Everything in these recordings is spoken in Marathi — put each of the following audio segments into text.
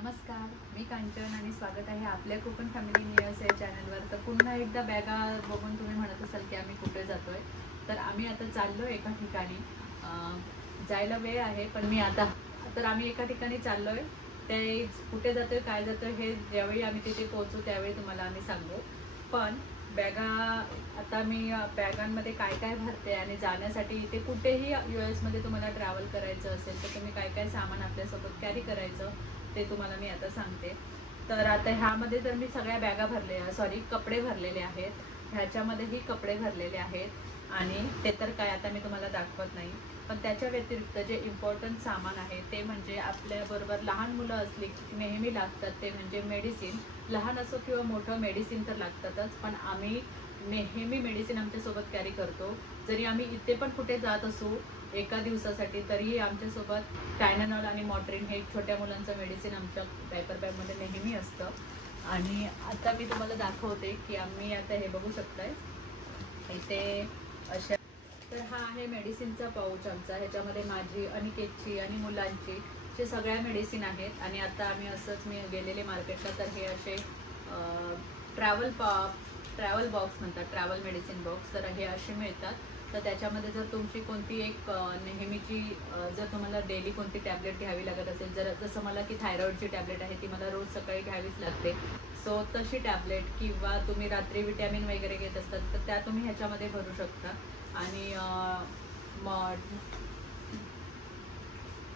नमस्कार, मी कांचन आणि स्वागत आहे आपल्या कोकण फॅमिली न्यूज या चॅनलवर। तर पुन्हा एकदा बॅगा बघून तुम्ही म्हणत असाल की आम्ही कुठे जातोय, तर आम्ही आता चाललो एका ठिकाणी। जायला वेळ आहे पण आम्ही एका ठिकाणी चाललोय। ते कुठे जातोय काय जातोय हे ज्यावेळी आम्ही तिथे पोहोचू त्यावेळी तुम्हाला आम्ही सांगू। पण बॅगा आता मी बॅगांमध्ये काय काय भरते आणि जाण्यासाठी इथे कुठेही US मध्ये तुम्हाला ट्रॅव्हल करायचं असेल तर तुम्ही काय काय सामान आपल्यासोबत कॅरी करायचं ते तुम्हाला मी आता सांगते। तर आता ह्यामध्ये तर मी सगळ्या बॅगा कपडे भरलेले आहेत, ह्याच्यामध्येही कपडे भरलेले आहेत आणि ते तर काय आता मी तुम्हाला दाखवत नाही। पण त्याच्या व्यतिरिक्त जे इम्पॉर्टंट सामान आहे ते म्हणजे आपल्याबरोबर लहान मुलं असली की नेहमी लागतात, ते म्हणजे मेडिसिन। लहान असो किंवा मोठं मेडिसिन तर लागतातच, पण आम्ही नेहमी मेडिसिन आमच्यासोबत कॅरी करतो। जरी आम्ही इथे पण कुठे जात असू एका दिवसासाठी तरीही आमच्यासोबत टायनॉल आणि मॉट्रिन हे छोट्या मुलांचं मेडिसिन आमच्या डायपर बॅगमध्ये नेहमी असतं। आणि आता मी तुम्हाला दाखवते की आम्ही आता हे बघू शकताय इथे अशा। तर हा आहे मेडिसिनचा पाऊच आमचा, ह्याच्यामध्ये माझी, अनिकेतची आणि मुलांची जे सगळ्या मेडिसिन आहेत। आणि आता आम्ही असंच मी गेलेले मार्केटला तर हे असे ट्रॅव्हल बॉक्स म्हणतात, ट्रॅव्हल मेडिसिन बॉक्स, तर हे असे मिळतात। तर त्याच्यामध्ये जर तुमची कोणती एक नेहमीची जर तुम्हाला डेली कोणती टॅबलेट घ्यावी लागत असेल, जसं मला की थायरॉइडची टॅबलेट आहे ती मला रोज सकाळी घ्यावीच लागते, सो तशी टॅबलेट, किंवा तुम्ही रात्री विटॅमिन वगैरे घेत असतात तर त्या तुम्ही ह्याच्यामध्ये भरू शकता। आणि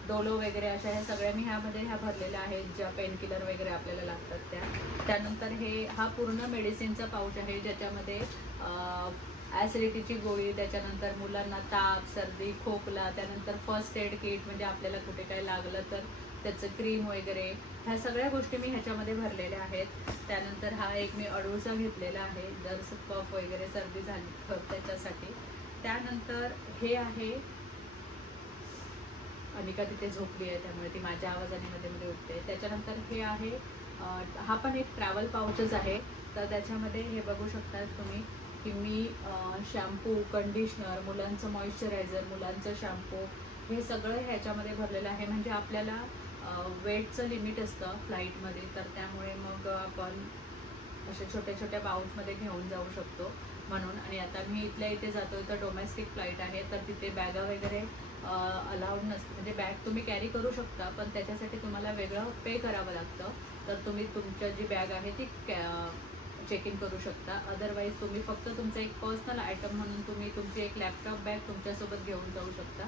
डोलो वगैरे अशा ह्या सगळ्या मी ह्या भरलेल्या आहेत, ज्या पेन किलर वगैरे आपल्याला लागतात त्या। त्यानंतर हा पूर्ण मेडिसिनचा पाऊच आहे ज्याच्यामध्ये ॲसिडिटीची गोळी, त्याच्यानंतर मुलांना ताप, सर्दी, खोकला, त्यानंतर फर्स्ट एड किट म्हणजे आपल्याला कुठे काय लागलं तर त्याचं क्रीम वगैरे, ह्या सगळ्या गोष्टी मी ह्याच्यामध्ये भरलेल्या आहेत। त्यानंतर हा एक मी अडूळसा घेतलेला आहे जर कफ वगैरे सर्दी झाली त्याच्यासाठी। त्यानंतर हे आहे, अनिका तिथे झोपली आहे त्यामुळे ती माझ्या आवाजाने मध्ये मध्ये उठते। त्याच्यानंतर हे आहे, हा पण एक ट्रॅव्हल पाऊचच आहे। तर त्याच्यामध्ये हे बघू शकता तुम्ही की मी शॅम्पू, कंडिशनर, मुलांचं मॉइश्चरायझर, मुलांचं शॅम्पू हे सगळं ह्याच्यामध्ये भरलेलं आहे। म्हणजे आपल्याला वेटचं लिमिट असतं फ्लाईटमध्ये, तर त्यामुळे मग आपण अशा छोट्या छोट्या पाऊचमध्ये घेऊन जाऊ शकतो म्हणून। आणि आता मी इथल्या इथे जातोय तर डोमेस्टिक फ्लाईट आहे, तर तिथे बॅगा वगैरे अलाउड नसते, म्हणजे बॅग तुम्ही कॅरी करू शकता पण त्याच्यासाठी तुम्हाला वेगळं पे करावं लागतं। तर तुम्ही तुमच्या जी बॅग आहे ती चेक इन करू शकता। अदरवाईज तुम्ही फक्त तुमचं एक पर्सनल आयटम म्हणून तुम्ही तुमची एक लॅपटॉप बॅग तुमच्यासोबत घेऊन जाऊ शकता,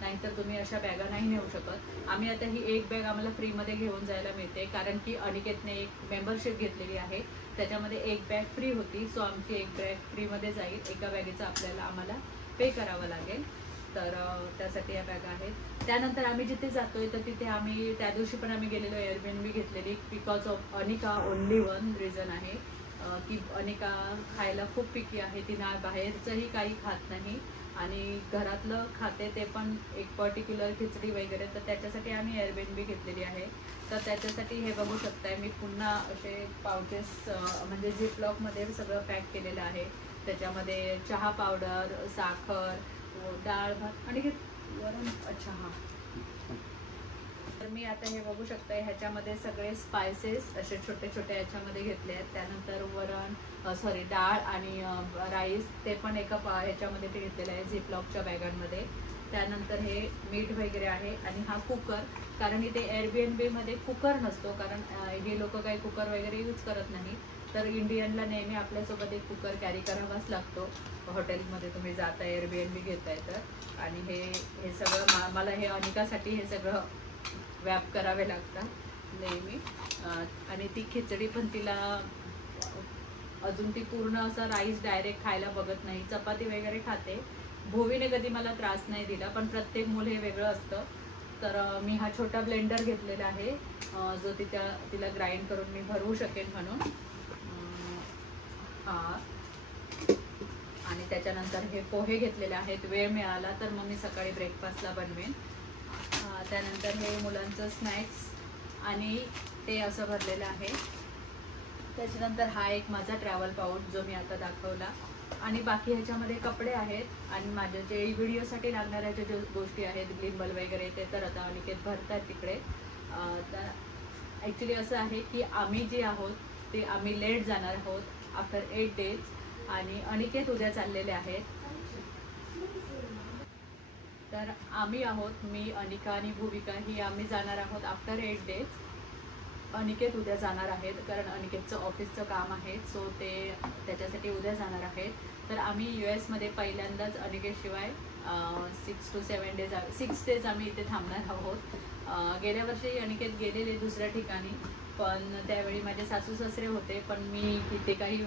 नाहीतर तुम्ही अशा बॅगा नाही नेऊ शकत। आम्ही आता ही एक बॅग आम्हाला फ्रीमध्ये घेऊन जायला मिळते, कारण की अनिकेतने एक मेंबरशिप घेतलेली आहे, त्याच्यामध्ये एक बॅग फ्री होती, सो आमची एक बॅग फ्रीमध्ये जाईल। एका बॅगेचं आम्हाला पे करावं लागेल, तर त्यासाठी या बॅगा आहेत। त्यानंतर आम्ही जिथे जातोय तर तिथे आम्ही त्या दिवशी पण आम्ही गेलेलो एअरबीएनबी घेतलेली, because of Anika. Only one reason आहे की अनिका खायला खूप पिकी आहे, ती ना बाहेरचंही काही खात नाही आणि घरातलं खाते ते पण एक पर्टिक्युलर खिचडी वगैरे, तर त्याच्यासाठी आम्ही एअरबीएनबी घेतलेली आहे। तर त्याच्यासाठी हे बघू शकताय मी पुन्हा असे पाउचेस म्हणजे झिपलॉकमध्ये सगळं पॅक केलेलं आहे। त्याच्यामध्ये चहा पावडर, साखर, डाळ भात आणि वरण, तर मी आता हे बघू शकताय ह्याच्यामध्ये सगळे स्पायसेस असे छोटे छोटे ह्याच्यामध्ये घेतले आहेत। त्यानंतर डाळ आणि राईस ते पण एका ह्याच्यामध्ये ते घेतलेलं आहे झिपलॉकच्या बॅगांमध्ये। त्यानंतर हे मीठ वगैरे आहे आणि हा कुकर, कारण इथे एअरबीएनबीमध्ये कुकर नसतो, कारण हे लोक काही कुकर वगैरे यूज करत नाही, तर इंडियनला नेहमी आपल्यासोबत एक कुकर कॅरी करावाच लागतो हॉटेलमध्ये तुम्ही जाता एअरबीएनबी घेताय तर। आणि हे सगळं मला हे अनिकासाठी हे सगळं व्याप करावे लागतात नेहमी। आणि ती खिचडी पण तिला अजून ती पूर्ण असं राईस डायरेक्ट खायला बघत नाही, चपाती वगैरे खाते। भोवीने कधी मला त्रास नाही दिला, पण प्रत्येक मूल हे वेगळं असतं। तर मी हा छोटा ब्लेंडर घेतलेला आहे जो तिला ग्राइंड करून मी भरवू शकेन म्हणून। आणि त्याच्यानंतर हे पोहे घेतलेले आहेत, वेळ मिळाला तर मग मी सकाळी ब्रेकफास्टला बनवेन। त्यानंतर हे मुलांचं स्नॅक्स आणि ते असं भरलेलं आहे। त्याच्यानंतर हा एक माझा ट्रॅव्हल पाऊच जो मी आता दाखवला, आणि बाकी ह्याच्यामध्ये कपडे आहेत आणि माझ्या जे व्हिडिओसाठी लागणाऱ्या ज्या गोष्टी आहेत, ग्लिम्बल वगैरे, ते तर आता अनिकेत भरतात तिकडे। ॲक्च्युली असं आहे की आम्ही जे आहोत ते आम्ही लेट जाणार आहोत आफ्टर 8 days आणि अनिकेत उद्या चाललेले आहेत. तर आम्ही आहोत, मी, अनिका आणि भूविका ही आम्ही जाणार आहोत आफ्टर 8 days. अनिकेत उद्या जाणार आहेत कारण अनिकेतचं ऑफिसचं काम आहे, सो ते त्याच्यासाठी उद्या जाणार आहेत. तर आम्ही US मध्ये पहिल्यांदाच अनिकेतशिवाय 6 to 7 days 6 days आम्ही इथे थांबणार आहोत. गेल्या वर्षी अनिकेत गेलेले दुसऱ्या ठिकाणी, पण त्यावेळी माझे सासू सासरे होते, पण मी तिथे काही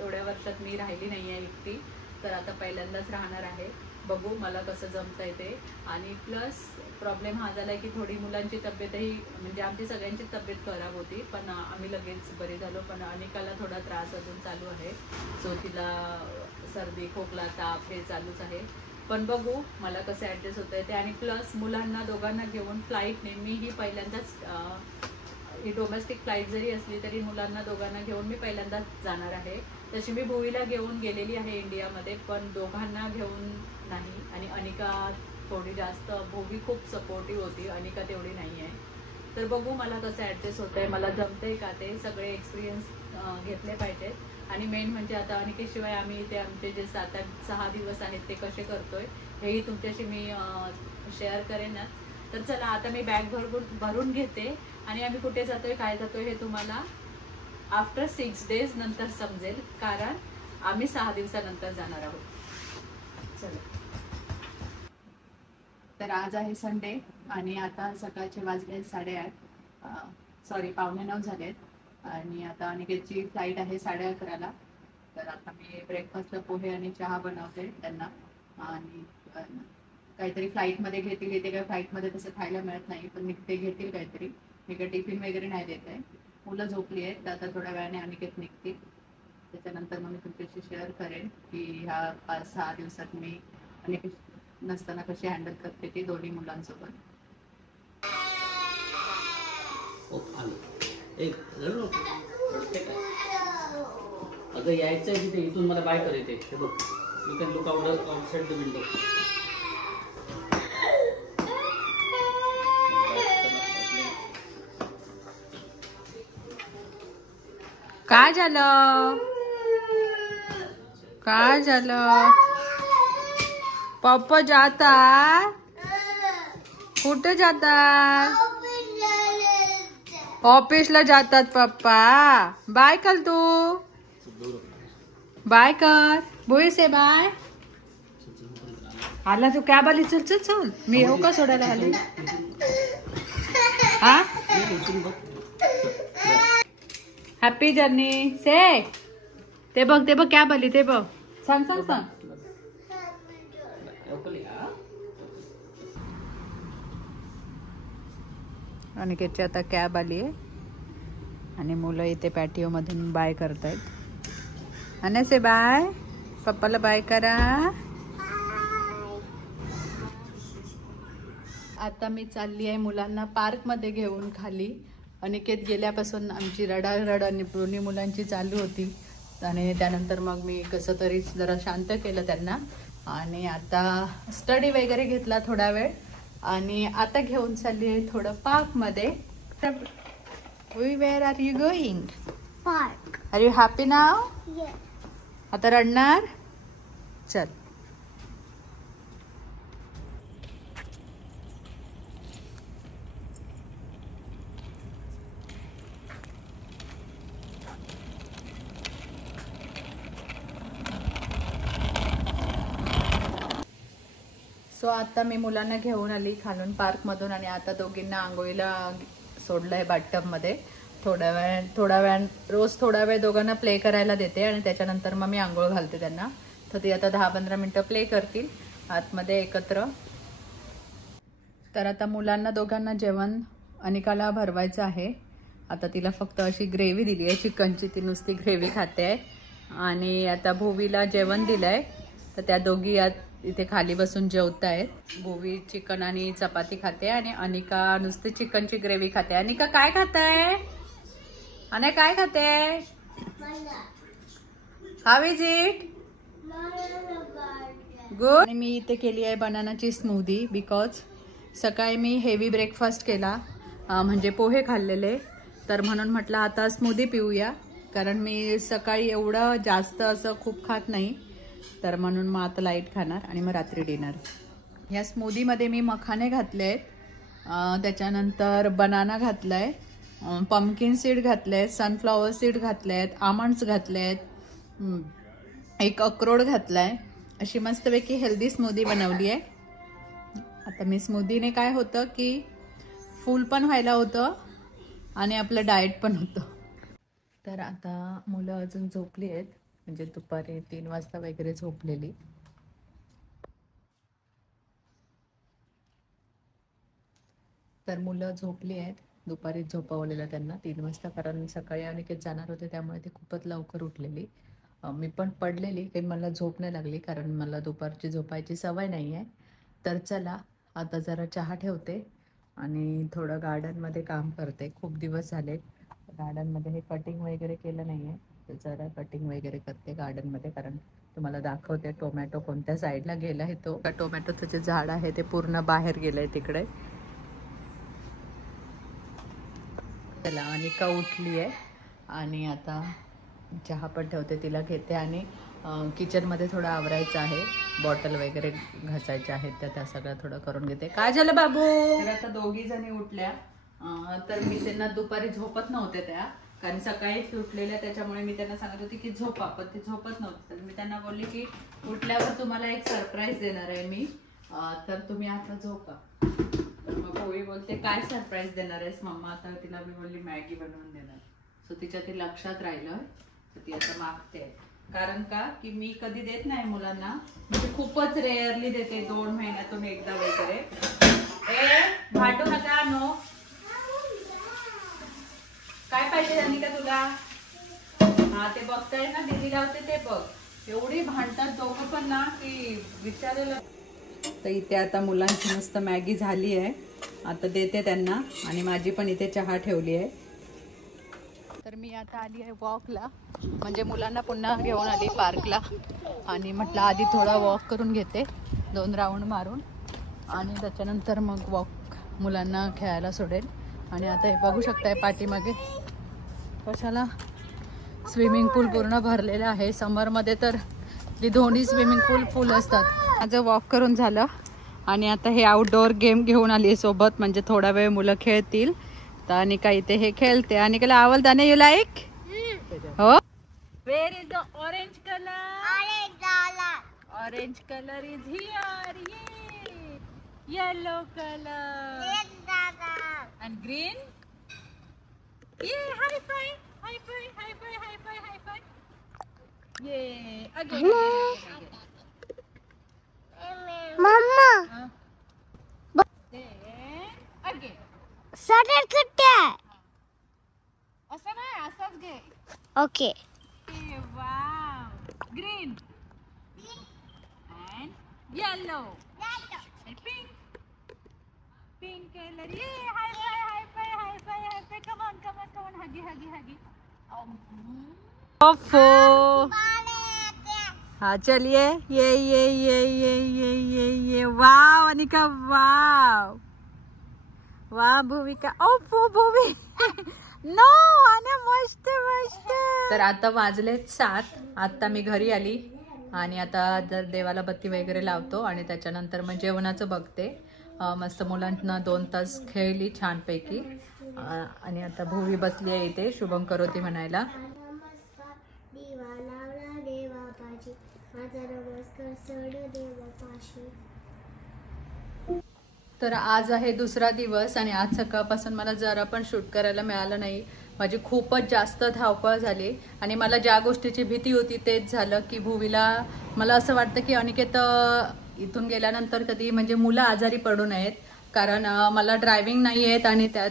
एवढ्या वर्षात मी राहिली नाही आहे एकटी. तर आता पहिल्यांदाच राहणार आहे. बघू मला कसं जमतंय ते. आणि प्लस प्रॉब्लेम हा झाला की थोडी मुलांची तब्येतही, म्हणजे आमची सगळ्यांची तब्येत खराब होती, पण आम्ही लगेच बरे झालो. पण अनिकाला थोडा त्रास अजून चालू आहे, सो तिला सर्दी, खोकला, ताप हे चालूच आहे. पण बघू मला कसं ॲडजस्ट होतं आहे ते. आणि प्लस मुलांना दोघांना घेऊन फ्लाईटने, मी ही पहिल्यांदाच ही डोमेस्टिक फ्लाईट जरी असली तरी मुलांना दोघांना घेऊन मी पहिल्यांदाच जाणार आहे. तशी मी भूवीला घेऊन गेलेली आहे इंडियामध्ये, पण दोघांना घेऊन नाही. आणि अनिका थोडी जास्त, भूवी खूप सपोर्टिव्ह होती, अनिका तेवढी नाही आहे. तर बघू मला कसं ॲडजस्ट होतं आहे, मला जमतंय का ते. सगळे एक्सपिरियन्स घेतले पाहिजेत. आणि मेन म्हणजे आता अनिकेशिवाय आम्ही इथे आमचे जे 6 दिवस आहेत ते कसे करतोय हेही तुमच्याशी मी शेअर करेनच. तर चला आता मी बॅग भरून घेते आणि आम्ही कुठे जातोय, काय जातोय हे तुम्हाला आफ्टर 6 days नंतर समजेल, कारण आम्ही 6 दिवसानंतर जाणार आहोत. चला. तर आज आहे संडे आणि आता सकाळचे वाजले 8:30, सॉरी 8:45 झालेत. आणि आता अनिकेतची फ्लाईट आहे 11:30ला. तर आता मी ब्रेकफास्टला पोहे आणि चहा बनवते त्यांना. आणि काहीतरी फ्लाईटमध्ये घेतील, इथे काय फ्लाईटमध्ये तसं खायला मिळत नाही, पण ते घेतील काहीतरी. मी काही टिफिन वगैरे नाही देत आहे. मुलं झोपली आहेत, तर आता थोड्या वेळाने अनिकेत निघतील. त्याच्यानंतर मग मी तुमच्याशी शेअर करेन की ह्या 5-6 दिवसात मी अनिकेत नसताना कशी हँडल करते ती दोन्ही मुलांसोबत. अगं यायचं आहे तिथे, इथून मला बाय करायचे. हे बघ, you can look outside the window. काय झालं, काय झालं? पप्पा जाता, कुठे जातात? ऑफिसला जातात पप्पा. बाय कर तू, बाय कर. भुई से बाय. आला तू कॅब आली, चल चल चल. मी येऊ का सोडायला आली? हा, हॅपी जर्नी से. ते बघ ते बघ कॅब आली, ते बघ. सांग सांग सांग. अनिकेतची आता कॅब आली आहे आणि मुलं इथे पॅटिओ मधून बाय करतायत. अनसे बाय, पप्पाला बाय करा. आता मी चालली आहे मुलांना पार्क मध्ये घेऊन खाली. अनिकेत गेल्यापासून आमची रडारड आणि दोन्ही मुलांची चालू होती आणि त्यानंतर मग मी कसं तरी जरा शांत केलं त्यांना. आणि आता स्टडी वगैरे घेतला थोडा वेळ आणि आता घेऊन चालली आहे थोडं पार्क मध्ये. Where are you going? Park. Are you happy now? Yes. आता रडणार? चल. सो आता मी मुलांना घेऊन आली खालून पार्कमधून आणि आता दोघींना आंघोळीला सोडलंय बाथटबमध्ये. थोडा वेळ रोज थोडा वेळ दोघांना प्ले करायला देते आणि त्याच्यानंतर मग मी आंघोळ घालते त्यांना. तर ती आता 10-15 मिनिटं प्ले करतील आतमध्ये एकत्र. तर आता मुलांना दोघांना जेवण अनिकाला भरवायचं आहे. आता तिला फक्त अशी ग्रेव्ही दिली आहे चिकनची, ती नुसती ग्रेव्ही खाते आहे. आणि आता भूवीला जेवण दिलंय, तर त्या दोघी इथे खाली बसून जेवत आहेत. भूवी चिकन आणि चपाती खाते आणि अनिका नुसती चिकनची ग्रेव्ही खाते. अनिका काय खाताय? अने काय खाते? How is it? गुड. आणि मी इथे केली आहे बनानाची स्मूदी, बिकॉज सकाळी मी हेवी ब्रेकफास्ट केला, म्हणजे पोहे खाल्लेले. तर म्हणून म्हटलं आता स्मूदी पिऊया, कारण मी सकाळी एवढं जास्त असं खूप खात नाही, तर म्हणून मग आता लाईट खाणार आणि मग रात्री डिनर. या स्मूदीमध्ये मी मखाने घातले आहेत, त्याच्यानंतर बनाना घातला आहे, पम्पकिन सीड घातले आहेत, सनफ्लॉवर सीड घातले आहेत, आमंड्स घातले आहेत, एक अक्रोड घातला आहे. अशी मस्तपैकी हेल्दी स्मूदी बनवली आहे. आता मी स्मूदीने काय होतं की फुल पण व्हायला होतं आणि आपलं डाएट पण होतं. तर आता मुलं अजून झोपली आहेत, म्हणजे दुपारी 3 वाजता वगैरे झोपलेली. तर मुलं झोपली आहेत, दुपारी झोपवलेलं त्यांना 3 वाजता, कारण सकाळी अनिकेत जाणार होते त्यामुळे ते खूपच लवकर उठलेली. मी पण पडलेली, काही मला झोप नाही लागली कारण मला दुपारची झोपायची सवय नाही आहे. तर चला आता जरा चहा ठेवते आणि थोडं गार्डनमध्ये काम करते. खूप दिवस झाले गार्डनमध्ये हे कटिंग वगैरे केलं नाही आहे, तर जरा कटिंग वगैरे करते गार्डनमध्ये, कारण तुम्हाला दाखवते टोमॅटो कोणत्या साईडला गेला आहे. तो टोमॅटोचं जे झाड आहे ते पूर्ण बाहेर गेलं आहे तिकडे. चला अनिका उठली आहे आणि आता चहा पण ठेवते, तिला घेते आणि किचनमध्ये थोडं आवरायचं आहे, बॉटल वगैरे घासायच्या आहेत त्या सगळं थोडं करून घेते. काय झालं बाबू? तर आता 2 जणी उठल्या. तर मी त्यांना दुपारी झोपत नव्हते त्या, कारण सकाळीच उठलेल्या, त्याच्यामुळे मी त्यांना सांगत होती की झोपा, पण ते झोपत नव्हते. तर मी त्यांना बोलली की उठल्यावर तुम्हाला एक सरप्राईज देणार आहे मी, तर तुम्ही आता झोपा. तर मग पोळी बोलते काय सरप्राईज देणार आहेस मम्मा? आता तिला मी बोलली मॅगी बनवून देणार. सो तिच्या ते लक्षात राहिलं, तर ती आता मागते. कारण का की मी कधी देत नाही मुलांना, म्हणजे खूपच रेअरली देते, 2 महिन्यातून एकदा वगैरे. भांडू नका. नो काय पाहिजे त्यांनी का तुला? हा ते बघताय ना, दिदी लावते ते बघ. एवढी भांडतात दोघं पण ना की विचारायला. तर इथे आता मुलांची मस्त मॅगी झाली आहे, आता देते त्यांना, आणि माझी पण इथे चहा ठेवली आहे. तर मी आता आली आहे वॉकला, म्हणजे मुलांना पुन्हा घेऊन आली पार्कला, आणि म्हटलं आधी थोडा वॉक करून घेते, 2 राऊंड मारून, आणि त्याच्यानंतर मग वॉक मुलांना खेळायला सोडेल. आणि आता हे बघू शकताय पाठीमागे कशाला स्विमिंग पूल पूर्ण भरलेलं आहे. समरमध्ये तर दोन्ही स्विमिंग पूल फुल असतात. माझं वॉक करून झालं आणि आता हे आउटडोअर गेम घेऊन आली सोबत, म्हणजे थोडा वेळ मुलं खेळतील. तर आणि काही इथे हे खेळते. आणि त्याला आवडताने यू लाईक हो. Where is the orange colour? Orange colour is here. Yellow colour and green. Yeah, high five, high five, high five, high five, high five. Yeah, again. Mama. Then again. Saturday kutte. असं नाही, असंच घे. Okay. Wow. Green. And yellow. And pink. Pink color. Yeah, high five, high five, high five, high five. Come on, come on, come on. Huggy, huggy, huggy. ओफो. हाँ चलिए. ये वाव अनिका, वाव वाह भूमिका. ओफो भूमी. नो आणि मस्त मस्त. तर आता वाजलेत 7. आता मी घरी आली आणि आता जर देवाला बत्ती वगैरे लावतो आणि त्याच्यानंतर मग जेवणाचं बघते. मस्त मुलांना 2 तास खेळली छानपैकी, आणि आता भूवी बसली आहे इथे शुभम करोती म्हणायला. तर आज आहे दुसरा दिवस आणि आज सकाळपासून मला जरा पण शूट करायला मिळालं नाही. माझी खूपच जास्त धावपळ झाली आणि मला ज्या गोष्टीची भीती होती तेच झालं की भूवीला, मला असं वाटतं की अनिकेत इथून गेल्यानंतर कधी म्हणजे मुलं आजारी पडू नयेत, कारण मला ड्रायव्हिंग नाही येत आणि त्यात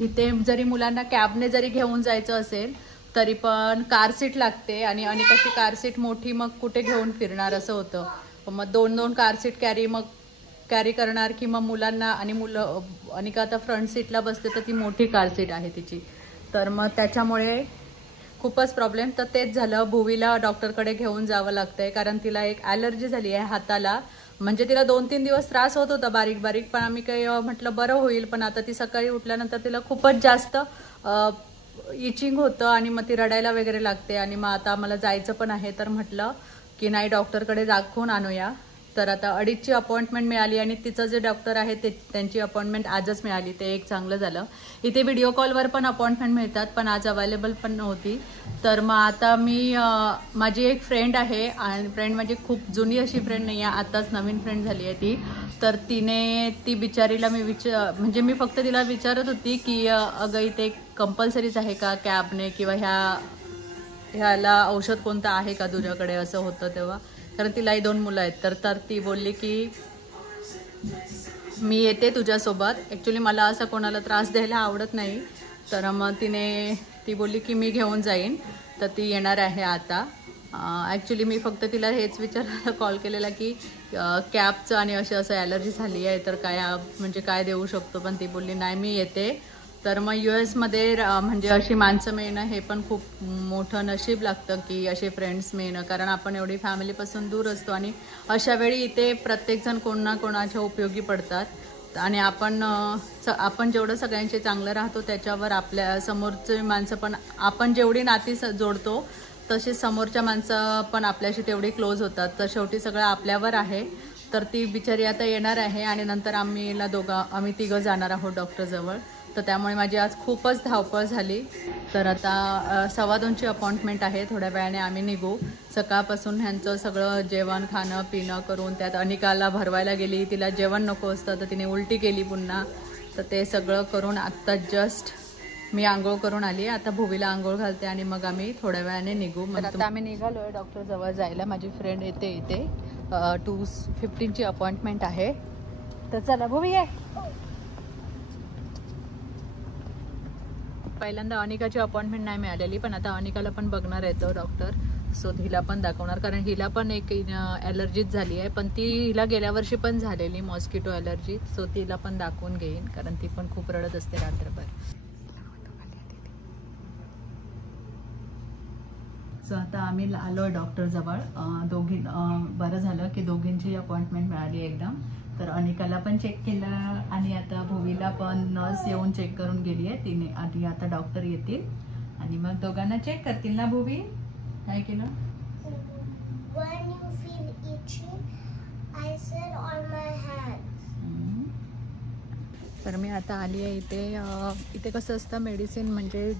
इथे जरी मुलांना कॅबने जरी घेऊन जायचं असेल तरी पण कार सीट लागते आणि अनिकाची कार सीट मोठी, मग कुठे घेऊन फिरणार असं होतं. मग 2-2 कार सीट कॅरी करणार की मग मुलांना, आणि मुलं अनिका आता फ्रंट सीटला बसते तर ती मोठी कार सीट आहे तिची, तर मग त्याच्यामुळे खूपच प्रॉब्लेम. तर तेच झालं, भूवीला डॉक्टरकडे घेऊन जावं लागतंय कारण तिला एक ॲलर्जी झाली आहे हाताला. म्हणजे तिला 2-3 दिवस त्रास होत होता बारीक बारीक, पण आम्ही काही म्हटलं बरं होईल. पण आता ती सकाळी उठल्यानंतर तिला खूपच जास्त इचिंग होतं आणि मग ती रडायला वगैरे लागते. आणि मग आता मला जायचं पण आहे, तर म्हटलं की नाही डॉक्टरकडे दाखवून आणूया. तर आता 2:30ची अपॉइंटमेंट मिळाली आणि तिचं जे डॉक्टर आहे त्यांची अपॉइंटमेंट आजच मिळाली, ते एक चांगलं झालं. इथे व्हिडिओ कॉलवर पण अपॉइंटमेंट मिळतात, पण आज अवेलेबल पण नव्हती. तर मग आता मी माझी एक फ्रेंड आहे, आणि फ्रेंड म्हणजे खूप जुनी अशी फ्रेंड नाही आहे, आताच नवीन फ्रेंड झाली आहे ती. तर ती बिचारीला म्हणजे मी फक्त तिला विचारत होती की अगं इथे कंपल्सरीच आहे का कॅबने, किंवा ह्याला औषध कोणतं आहे का तुझ्याकडे, असं होतं तेव्हा. कारण तिलाही 2 मुलं आहेत. तर ती बोलली की मी येते तुझ्यासोबत. ॲक्च्युली मला असं कोणाला त्रास द्यायला आवडत नाही. तर मग ती बोलली की मी घेऊन जाईन. तर ती येणार आहे आता. ॲक्च्युली मी फक्त तिला हेच विचारायला कॉल केलेला की कॅबचं आणि असं ॲलर्जी झाली आहे, तर काय देऊ शकतो. पण ती बोलली नाही मी येते. तर मग US मध्ये म्हणजे अशी माणसं मिळणं हे पण खूप मोठं नशीब लागतं की असे फ्रेंड्स मिळणं. कारण आपण एवढी फॅमिलीपासून दूर असतो आणि अशा वेळी इथे प्रत्येकजण कोण ना कोणाच्या उपयोगी पडतात. आणि आपण जेवढं सगळ्यांचे चांगलं राहतो त्याच्यावर आपल्या समोरचे माणसं पण, आपण जेवढी नाती जोडतो तसेच समोरच्या माणसं पण आपल्याशी तेवढी क्लोज होतात. तर शेवटी सगळं आपल्यावर आहे. तर ती बिचारी आता येणार आहे आणि नंतर आम्ही तिघं जाणार आहोत डॉक्टरजवळ. तर त्यामुळे माझी आज खूपच धावपळ झाली. तर आता 2:15ची अपॉइंटमेंट आहे. थोड्या वेळाने आम्ही निघू. सकाळपासून ह्यांचं सगळं जेवण खाणं पिणं करून, त्यात अनिकाला भरवायला गेली, तिला जेवण नको असतं तर तिने उलटी केली पुन्हा. तर ते सगळं करून आत्ता जस्ट मी आंघोळ करून आली. आता भुवीला आंघोळ घालते आणि मग आम्ही थोड्या वेळाने निघू. मग आता आम्ही निघालो आहे डॉक्टरजवळ जायला. माझी फ्रेंड येते इथे. 2:15ची अपॉइंटमेंट आहे. तर चला भुवी ये. पहिल्यांदा अनिकाची अपॉइंटमेंट नाही मिळालेली, पण आता अनिकाला पण बघणार आहे तो डॉक्टर. सो हिला पण दाखवणार, कारण हिला पण एक ॲलर्जीच झाली आहे. पण हिला गेल्या वर्षी पण झालेली मॉस्किटो ॲलर्जी. सो तिला पण दाखवून घेईन, कारण ती पण खूप रडत असते रात्रभर. सो आता आम्ही आलो आहे डॉक्टरजवळ. बरं झालं की दोघींची अपॉइंटमेंट मिळाली एकदम. तर अनिकाला पण चेक केलं आणि आता भुवीला पण नर्स येऊन चेक करून गेली आहे तिने. आणि आता डॉक्टर येतील आणि मग दोघांना चेक करतील ना. भुवी काय केलं? When you feel itchy, I sit on my hands. तर मी आता आली आहे इथे कसं असतं मेडिसिन म्हणजे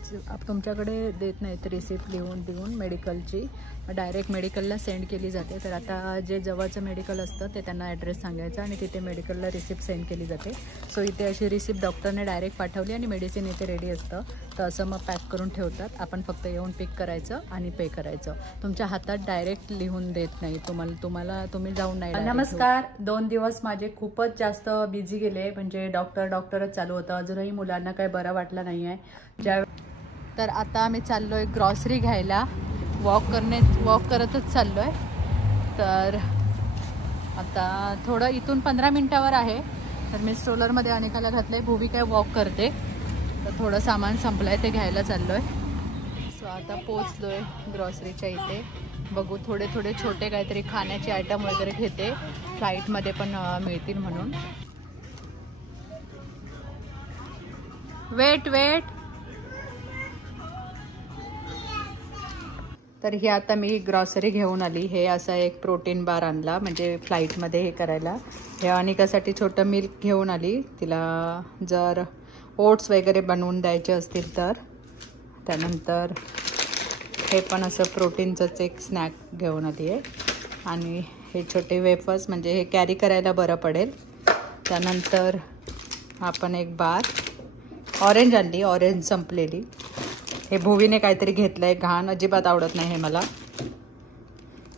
तुमच्याकडे देत नाहीत रिसिप्ट देऊन मेडिकलची, डायरेक्ट मेडिकलला सेंड केली जाते. तर आता जे जवळचं मेडिकल असतं ते त्यांना ॲड्रेस सांगायचा आणि तिथे मेडिकलला रिसिप्ट सेंड केली जाते. सो इथे अशी रिसिप्ट डॉक्टरने डायरेक्ट पाठवली आणि मेडिसिन इथे रेडी असतं. तर असं मग पॅक करून ठेवतात. आपण फक्त येऊन पिक करायचं आणि पे करायचं. तुमच्या हातात डायरेक्ट लिहून देत नाही तुम्ही जाऊन नाही. नमस्कार. 2 दिवस माझे खूपच जास्त बिझी गेले. म्हणजे डॉक्टरच चालू होतं. अजूनही मुलांना काही बरं वाटलं नाही आहे. तर आता आम्ही चाललो आहे ग्रॉसरी घ्यायला. वॉक करतच चाललो आहे. तर आता थोडं इथून 15 मिनिटावर आहे. तर मी स्ट्रोलरमध्ये अनिकाला घातलं आहे. भुवी काय वॉक करते. तर थोडं सामान संपलं आहे ते घ्यायला चाललो आहे. सो आता पोचलो आहे ग्रॉसरीच्या इथे. बघू थोडे छोटे काहीतरी खाण्याचे आयटम वगैरे घेते, फ्लाईटमध्ये पण मिळतील म्हणून. वेट. तर ही आता मी ग्रॉसरी घेऊन आली. हे असा एक प्रोटीन बार आणला म्हणजे फ्लाईटमध्ये हे करायला. हे अनिकासाठी छोटं मिल्क घेऊन आली. तिला जर ओट्स वगैरे बनवून द्यायचे असतील तर. त्यानंतर हे पण असं प्रोटीनचंच एक स्नॅक घेऊन आली आहे. आणि हे छोटे वेफर्स म्हणजे हे कॅरी करायला बरं पडेल. त्यानंतर आपण एक बार ऑरेंज आणली, ऑरेंज संपलेली. हे भुवीने काहीतरी घेतलं आहे, घाण अजिबात आवडत नाही हे मला.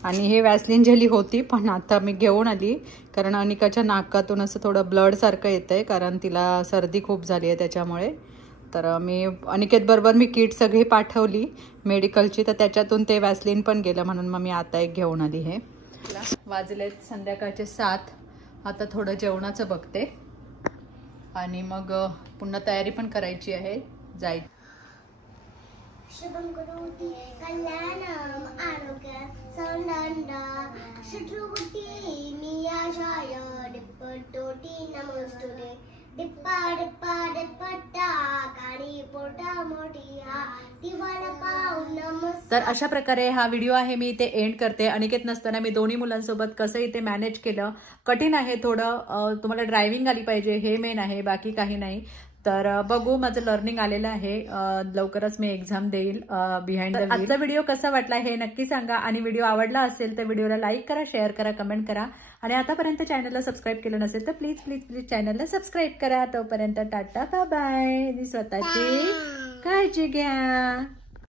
आणि हे वॅसलिन जेली होती पण आता मी घेऊन आली कारण अनिकाच्या नाकातून असं थोडं ब्लडसारखं येतं आहे, कारण तिला सर्दी खूप झाली आहे त्याच्यामुळे. तर अनिकेतबरोबर मी किट सगळी पाठवली मेडिकलची, तर त्याच्यातून ते वॅसलिन पण गेलं म्हणून मग मी आता एक घेऊन आली. हे वाजलेत संध्याकाळचे 7. आता थोडं जेवणाचं बघते आणि मग पुन्हा तयारी पण करायची आहे शुभं करोति कल्याणम् आरोग्यं सौन्दर्यं शत्रुबुद्धि नियाशाय डिप्पटोटी नमोस्तुते डिप्पा डिप्पा डिप्पटा काळी पोटा मोठिया दिवाला पाहून नमस्कार. तर अशा प्रकारे हा व्हिडिओ आहे मी इथे एंड करते. अनिकेत नसताना मी दोन्ही मुलांसोबत कसं इथे मॅनेज केलं. कठीण आहे थोडं, तुम्हाला ड्रायव्हिंग आली पाहिजे हे मेन आहे, बाकी काही नाही. तर बघू, माझं लर्निंग आलेलं आहे. लवकरच मी एक्झाम देईल बिहाइंड द व्हील. आजचा व्हिडिओ कसा वाटला हे नक्की सांगा आणि व्हिडिओ आवडला असेल तर व्हिडिओला लाईक करा, शेअर करा, कमेंट करा आणि आतापर्यंत चॅनलला सबस्क्राईब केलं नसेल तर प्लीज प्लीज प्लीज चॅनलला सबस्क्राईब करा. तोपर्यंत टाटा बाय बाय. स्वतःची काळजी घ्या.